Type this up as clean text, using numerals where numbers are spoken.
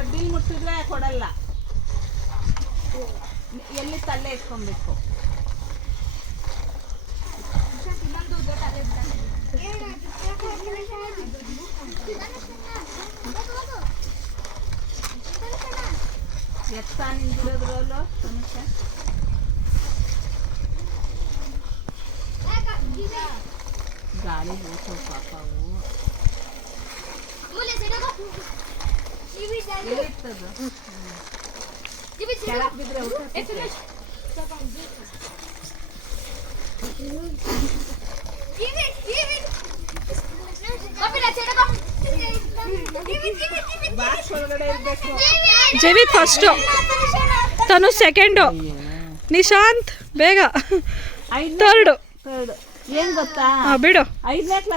ಕಡ್ಡಿಲ್ ಮುಟ್ಟಿದ್ರೆ ಕೊಡಲ್ಲ. ಎಲ್ಲಿ ತಲೆ ಇಟ್ಕೊಬೇಕು. ಎತ್ತ ನಿಂತಿರೋದ್ರಲ್ಲೋ ಸಮಸ್ಯೆ. ಗಾಳಿ ಹೋಗ್ತಾವ ಪಾಪವು. ಎಲ್ಲಿರ್ತದ ಕೆಳಗೆ ಬಿದ್ರೆ ಬಾಕ್ಸ್ ಒಳಗಡೆ ಇರ್ಬೇಕು. ಜೆವಿತ್ ಫಸ್ಟು, ತನು ಸೆಕೆಂಡು, ನಿಶಾಂತ್ ಬೇಗ ಥರ್ಡು. ಏನ್ ಗೊತ್ತಾ, ಬಿಡು. 5ನೇ